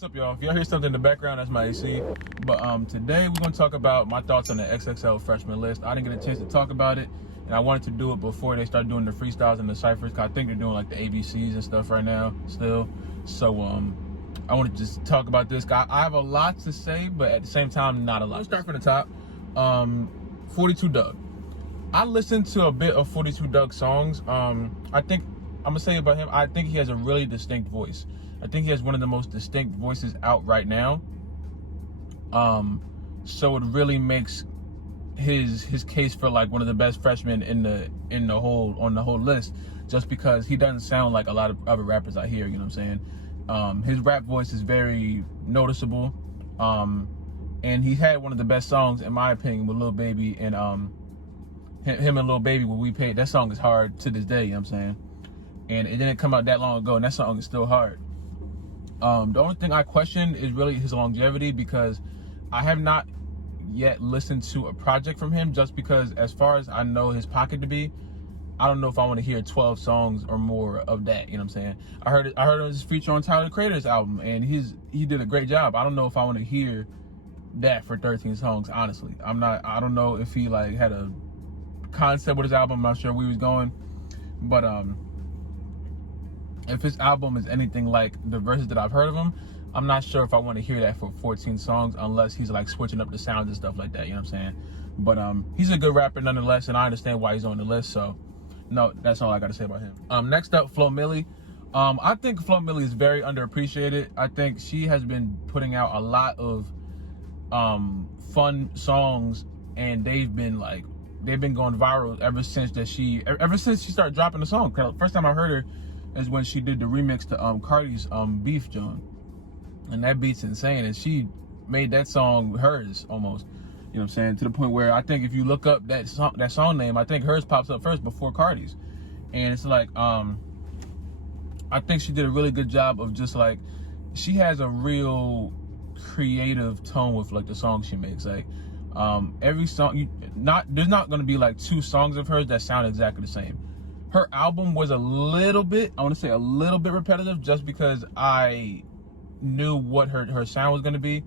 What's up, y'all? If y'all hear something in the background, that's my AC. But today we're gonna talk about my thoughts on the XXL freshman list. I didn't get a chance to talk about it, and I wanted to do it before they start doing the freestyles and the ciphers, because I think they're doing like the ABCs and stuff right now still. So I want to just talk about this. I have a lot to say, but at the same time, not a lot. Let's start from the top. 42 Doug. I listened to a bit of 42 Doug songs. I think I'm gonna say about him, I think he has a really distinct voice. I think he has one of the most distinct voices out right now. So it really makes his case for like one of the best freshmen on the whole list, just because he doesn't sound like a lot of other rappers I hear, you know what I'm saying? His rap voice is very noticeable. And he had one of the best songs, in my opinion, with Lil Baby and him and Lil Baby, What We Paid. That song is hard to this day, you know what I'm saying? And it didn't come out that long ago, and that song is still hard. The only thing I question is really his longevity, because I have not yet listened to a project from him, just because as far as I know his pocket to be, I don't know if I want to hear 12 songs or more of that, you know what I'm saying? I heard his feature on Tyler the Creator's album, and he did a great job. I don't know if I want to hear that for 13 songs, honestly. I don't know if he like had a concept with his album. I'm not sure where he was going, but if his album is anything like the verses that I've heard of him, I'm not sure if I want to hear that for 14 songs, unless he's like switching up the sounds and stuff like that, you know what I'm saying? But he's a good rapper nonetheless, and I understand why he's on the list. So no, that's all I got to say about him. Next up, Flo Milli. I think Flo Milli is very underappreciated. I think she has been putting out a lot of fun songs, and they've been going viral ever since she started dropping the song. First time I heard her is when she did the remix to Cardi's Beef Joint, and that beat's insane, and she made that song hers almost, you know what I'm saying, to the point where I think if you look up that song name, I think hers pops up first before Cardi's. And it's like I think she did a really good job of just like, she has a real creative tone with like the songs she makes. Like every song, there's not going to be like two songs of hers that sound exactly the same. Her album was a little bit repetitive, just because I knew what her sound was going to be,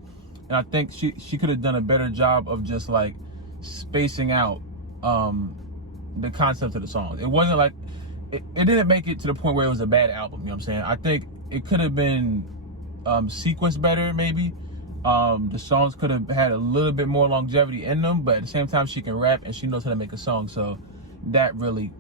and I think she could have done a better job of just like spacing out the concept of the songs. It wasn't like it didn't make it to the point where it was a bad album, you know what I'm saying? I think it could have been sequenced better, maybe. The songs could have had a little bit more longevity in them, but at the same time, she can rap and she knows how to make a song, so that really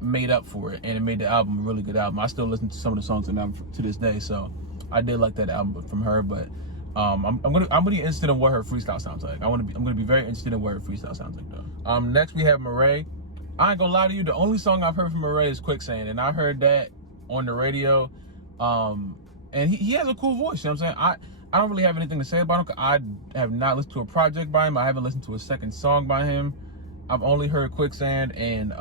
made up for it, and it made the album a really good album. I still listen to some of the songs to this day, so I did like that album from her. But I'm gonna be interested in what her freestyle sounds like. I'm gonna be very interested in what her freestyle sounds like though. Next we have Murray. I ain't gonna lie to you, the only song I've heard from Murray is Quicksand, and I heard that on the radio. And he has a cool voice, you know what I'm saying? I don't really have anything to say about him, because I have not listened to a project by him. I haven't listened to a second song by him. I've only heard Quicksand, and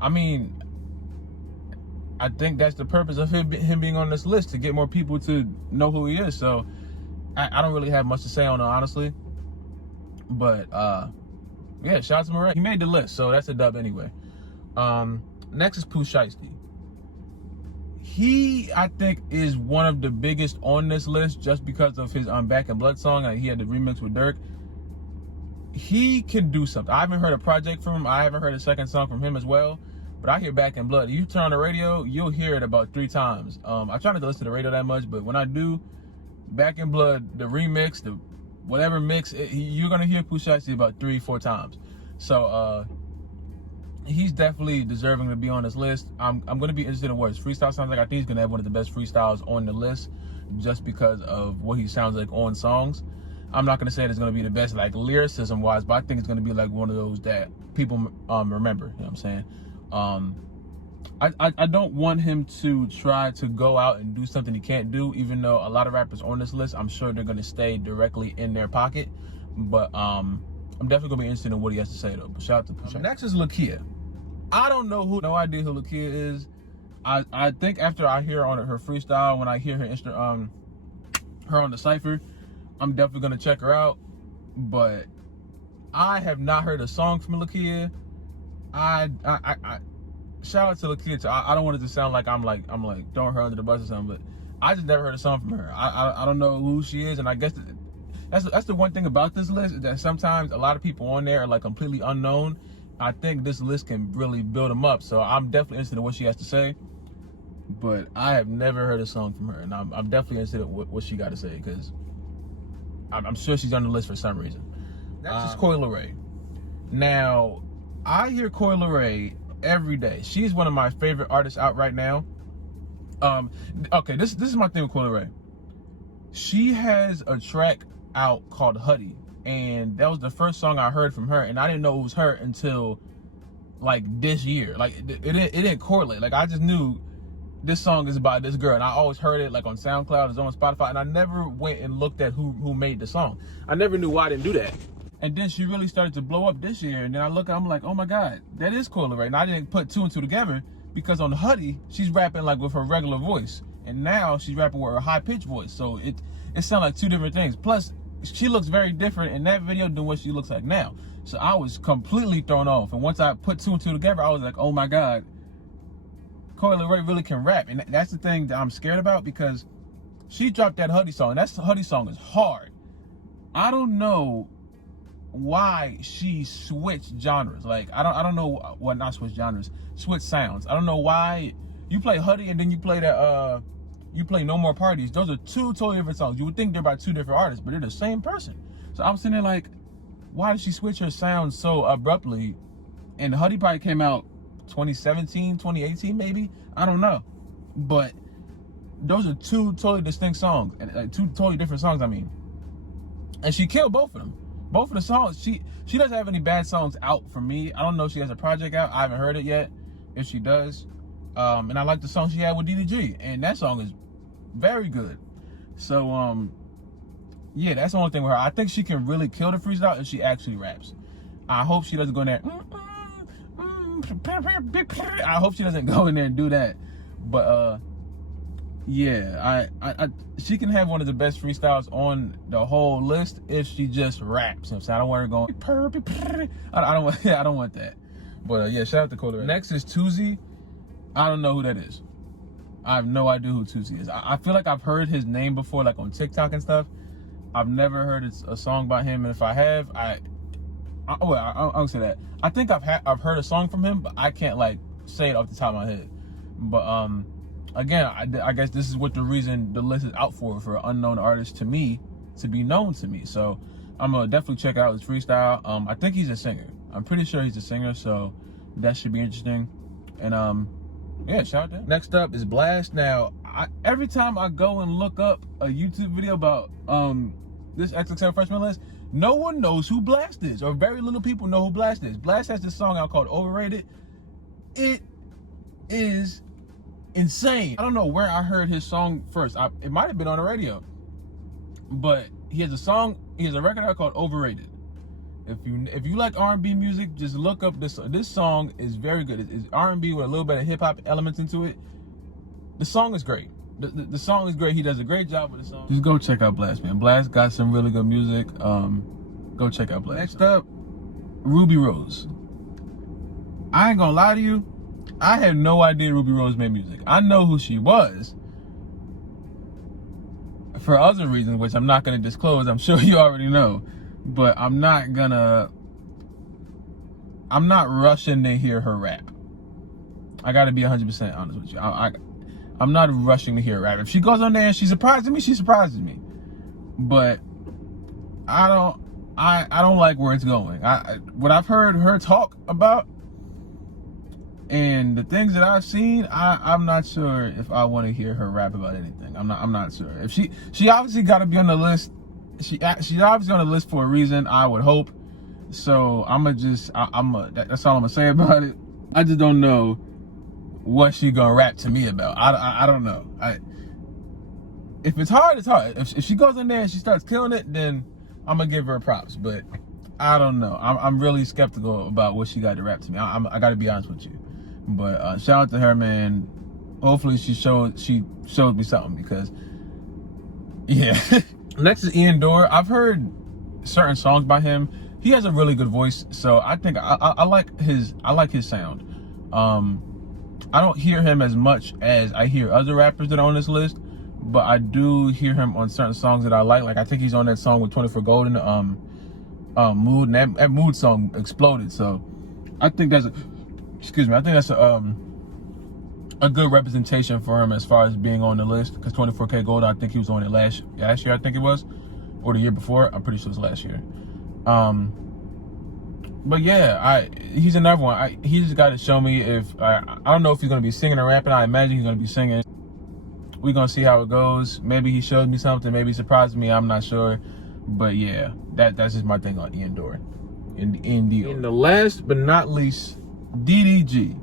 I mean, I think that's the purpose of him being on this list, to get more people to know who he is. So I don't really have much to say on it, honestly. But yeah, shout out to Murray. He made the list, so that's a dub anyway. Next is Pooh Shiesty. He, I think, is one of the biggest on this list, just because of his Back in Blood song. He had the remix with Dirk. He can do something. I haven't heard a project from him. I haven't heard a second song from him as well. But I hear Back in Blood. You turn on the radio, you'll hear it about 3 times. I try not to listen to the radio that much, but when I do, Back in Blood, the remix, the whatever mix, you're gonna hear Pooh Shiesty about 3-4 times. So he's definitely deserving to be on this list. I'm gonna be interested in what his freestyle sounds like. I think he's gonna have one of the best freestyles on the list, just because of what he sounds like on songs. I'm not gonna say it's gonna be the best like lyricism wise, but I think it's gonna be like one of those that people remember, you know what I'm saying? I don't want him to try to go out and do something he can't do, even though a lot of rappers on this list, I'm sure they're gonna stay directly in their pocket. But I'm definitely gonna be interested in what he has to say though. But shout out to Pusha. Next is Lakia. I don't know no idea who Lakia is. I think after I hear on her freestyle, when I hear her on the cypher, I'm definitely gonna check her out. But I have not heard a song from Lakia. I shout out to Lakia too. I don't want it to sound like I'm like throwing her under the bus or something, but I just never heard a song from her. I don't know who she is, and I guess that's the one thing about this list, is that sometimes a lot of people on there are like completely unknown. I think this list can really build them up. So I'm definitely interested in what she has to say. But I have never heard a song from her, and I'm definitely interested in what she got to say, because I'm sure she's on the list for some reason. That's just Coi Leray. Now, I hear Coi Leray every day. She's one of my favorite artists out right now. Okay, this is my thing with Coi Leray. She has a track out called Huddy, and that was the first song I heard from her, and I didn't know it was her until like this year. Like it didn't correlate. Like I just knew this song is about this girl, and I always heard it like on SoundCloud, it's on Spotify, and I never went and looked at who made the song. I never knew why I didn't do that. And then she really started to blow up this year, and then I'm like, oh my God, that is Coi Leray. And I didn't put two and two together, because on Huddy, she's rapping like with her regular voice, and now she's rapping with her high-pitched voice. So it sounds like two different things. Plus, she looks very different in that video than what she looks like now. So I was completely thrown off. And once I put two and two together, I was like, oh my God, Coi Leray really can rap. And that's the thing that I'm scared about, because she dropped that Huddy song, and that Huddy song is hard. I don't know why she switched genres. Like I don't know what, not switch genres, switch sounds. I don't know why you play Huddy and then you play that you play No More Parties. Those are two totally different songs. You would think they're by two different artists, but they're the same person. So I'm sitting there like, why did she switch her sound so abruptly? And Huddy probably came out 2017, 2018 maybe, I don't know. But those are two totally distinct songs, and two totally different songs, I mean. And she killed both of them. Both of the songs, she doesn't have any bad songs out for me. I don't know if she has a project out. I haven't heard it yet, if she does. And I like the song she had with DDG, and that song is very good. So, yeah, that's the only thing with her. I think she can really kill the freestyle if she actually raps. I hope she doesn't go in there. I hope she doesn't go in there and do that. But, yeah, she can have one of the best freestyles on the whole list if she just raps. You know what I'm saying? I don't want her going. I don't want that. But yeah, shout out to Coi Leray. Next is Tuzi. I don't know who that is. I have no idea who Tuzi is. I feel like I've heard his name before, like on TikTok and stuff. I've never heard a song by him, and if I have, I'll say that. I think I've heard a song from him, but I can't like say it off the top of my head. But again, I guess this is what the reason the list is out for unknown artists to me to be known to me. So I'm gonna definitely check out his freestyle. I think he's a singer. I'm pretty sure he's a singer, so that should be interesting. And yeah, shout out to him. Next up is Blast. Now, every time I go and look up a YouTube video about this XXL freshman list, no one knows who Blast is, or very little people know who Blast is. Blast has this song out called Overrated. It is insane. I don't know where I heard his song first. It might have been on the radio, but he has a record out called Overrated. If you like R&B music, just look up this song is very good. It's R&B with a little bit of hip hop elements into it. The song is great. The song is great. He does a great job with the song. Just go check out Blast, man. Blast got some really good music. Go check out Blast. Next up, Ruby Rose. I ain't gonna lie to you, I had no idea Ruby Rose made music. I know who she was for other reasons, which I'm not gonna disclose. I'm sure you already know, but I'm not rushing to hear her rap. I gotta be 100% honest with you. I'm not rushing to hear her rap. If she goes on there and she surprises me, she surprises me. But I don't like where it's going. What I've heard her talk about and the things that I've seen, I'm not sure if I want to hear her rap about anything. I'm not sure. If she obviously got to be on the list. She's obviously on the list for a reason, I would hope. So that's all I'm gonna say about it. I just don't know what she gonna rap to me about. I don't know. If it's hard, it's hard. If she goes in there and she starts killing it, then I'm gonna give her props. But I don't know. I'm really skeptical about what she got to rap to me. I gotta be honest with you. But shout out to her, man. Hopefully she showed me something, because yeah. Next is Ian Dorr. I've heard certain songs by him. He has a really good voice, so I think I like his sound. I don't hear him as much as I hear other rappers that are on this list, but I do hear him on certain songs that I like. Like I think he's on that song with 24 Golden, Mood, and that Mood song exploded. So I think that's a good representation for him as far as being on the list, because 24K Gold, I think he was on it last year, I think it was, or the year before. I'm pretty sure it was last year. But yeah, he's another one. He just got to show me if I don't know if he's gonna be singing or rapping. I imagine he's gonna be singing. We're gonna see how it goes. Maybe he showed me something. Maybe he surprised me. I'm not sure. But yeah, that's just my thing on Ian Dior. And the last but not least, DDG.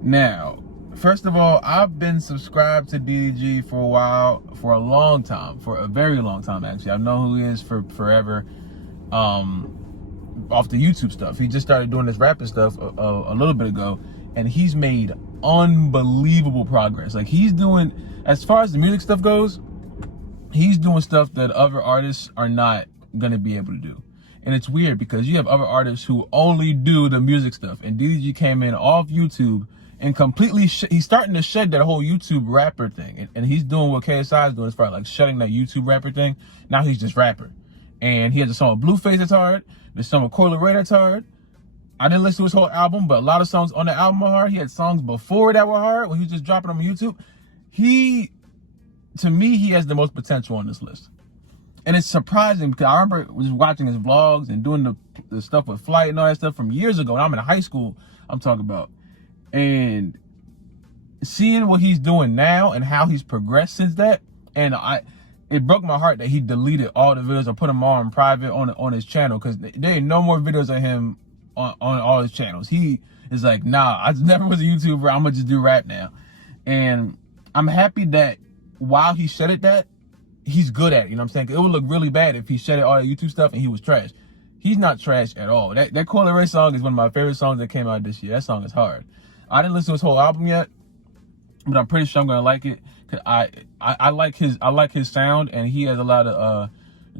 Now, first of all, I've been subscribed to DDG for a while, for a long time, for a very long time actually. I've known who he is for forever. Off the YouTube stuff. He just started doing this rapping stuff a little bit ago, and he's made unbelievable progress. Like he's doing, as far as the music stuff goes, he's doing stuff that other artists are not gonna be able to do. And it's weird because you have other artists who only do the music stuff, and DDG came in off YouTube and completely he's starting to shed that whole YouTube rapper thing, and he's doing what KSI is doing as far as like shedding that YouTube rapper thing. Now he's just rapper, and he has a song with Blueface that's hard. There's some with Coi Leray that's hard. I didn't listen to his whole album, but a lot of songs on the album are hard. He had songs before that were hard when he was just dropping them on YouTube. To me, he has the most potential on this list. And it's surprising because I remember just watching his vlogs and doing the stuff with Flight and all that stuff from years ago. And I'm in high school, I'm talking about. And seeing what he's doing now and how he's progressed since that, and it broke my heart that he deleted all the videos and put them all in private on his channel, because there ain't no more videos of him on all his channels. He is like, nah, I never was a YouTuber. I'm gonna just do rap now. And I'm happy that while he shedded that, he's good at it. You know what I'm saying? It would look really bad if he shedded all the YouTube stuff and he was trash. He's not trash at all. That Coi Leray song is one of my favorite songs that came out this year. That song is hard. I didn't listen to his whole album yet, but I'm pretty sure I'm gonna like it. Cause I like his sound, and he has a lot of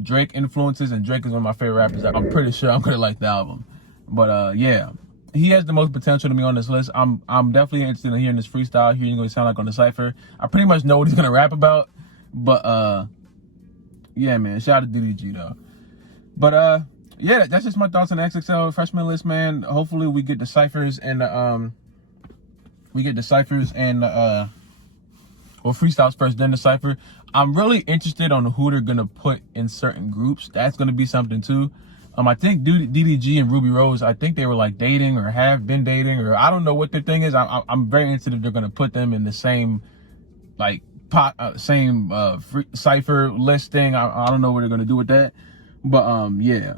Drake influences, and Drake is one of my favorite rappers. I'm pretty sure I'm gonna like the album. But yeah, he has the most potential to me on this list. I'm definitely interested in hearing this freestyle, hearing what he sound like on the cypher. I pretty much know what he's gonna rap about. But yeah, man, shout out to DDG though. But yeah, that's just my thoughts on the XXL freshman list, man. Hopefully we get the ciphers and or freestyles first, then the cypher. I'm really interested on who they're gonna put in certain groups. That's gonna be something too. I think DDG and Ruby Rose, I think they were like dating or have been dating, or I don't know what their thing is. I'm very interested if they're gonna put them in the same like cypher listing. I don't know what they're gonna do with that, but yeah,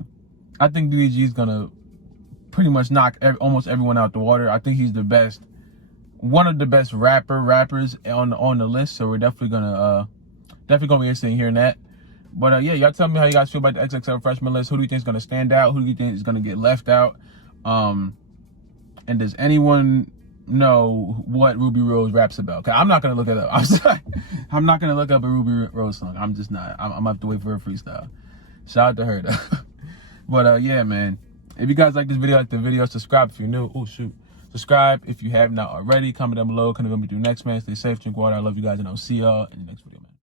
I think DDG is gonna pretty much knock almost everyone out the water. I think he's the best. One of the best rappers on the list, so we're definitely gonna be interested in hearing that. But yeah, y'all tell me how you guys feel about the XXL freshman list. Who do you think is gonna stand out? Who do you think is gonna get left out? And does anyone know what Ruby Rose raps about? Cause I'm not gonna look it up. I'm sorry, I'm not gonna look up a Ruby Rose song. I'm just not. I'm gonna have to wait for a freestyle. Shout out to her though. But yeah, man. If you guys like this video, like the video, subscribe if you're new. Oh shoot. Subscribe if you have not already. Comment down below. Comment on what we do next, man. Stay safe, drink water. I love you guys, and I'll see y'all in the next video, man.